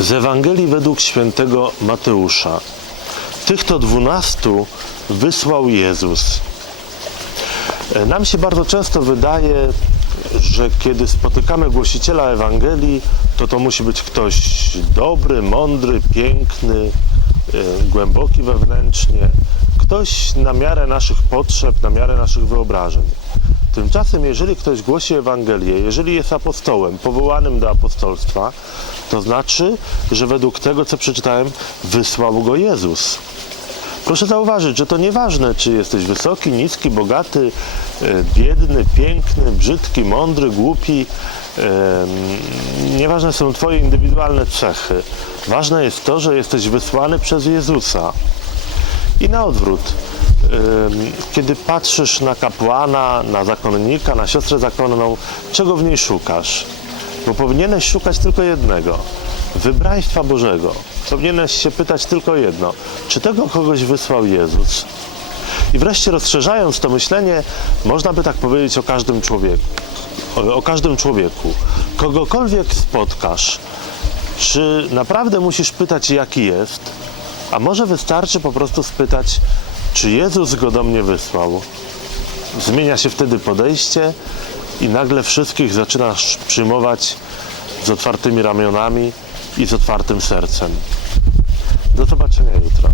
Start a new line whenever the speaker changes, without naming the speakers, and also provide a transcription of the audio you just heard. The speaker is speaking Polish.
Z Ewangelii według świętego Mateusza. Tych to dwunastu wysłał Jezus. E, Nam się bardzo często wydaje, że kiedy spotykamy głosiciela Ewangelii, to to musi być ktoś dobry, mądry, piękny, e, głęboki wewnętrznie, ktoś na miarę naszych potrzeb, na miarę naszych wyobrażeń. Tymczasem, jeżeli ktoś głosi Ewangelię, jeżeli jest apostołem, powołanym do apostolstwa, to znaczy, że według tego, co przeczytałem, wysłał go Jezus. Proszę zauważyć, że to nieważne, czy jesteś wysoki, niski, bogaty, e, biedny, piękny, brzydki, mądry, głupi. em, Nieważne są Twoje indywidualne cechy. Ważne jest to, że jesteś wysłany przez Jezusa. I na odwrót. Kiedy patrzysz na kapłana, na zakonnika, na siostrę zakonną, czego w niej szukasz? Bo powinieneś szukać tylko jednego wybraństwa Bożego. Powinieneś się pytać tylko jedno: czy tego kogoś wysłał Jezus? I wreszcie rozszerzając to myślenie, można by tak powiedzieć o każdym człowieku. O, o każdym człowieku. Kogokolwiek spotkasz, czy naprawdę musisz pytać, jaki jest? A może wystarczy po prostu spytać, czy Jezus go do mnie wysłał? Zmienia się wtedy podejście i nagle wszystkich zaczynasz przyjmować z otwartymi ramionami i z otwartym sercem. Do zobaczenia jutro.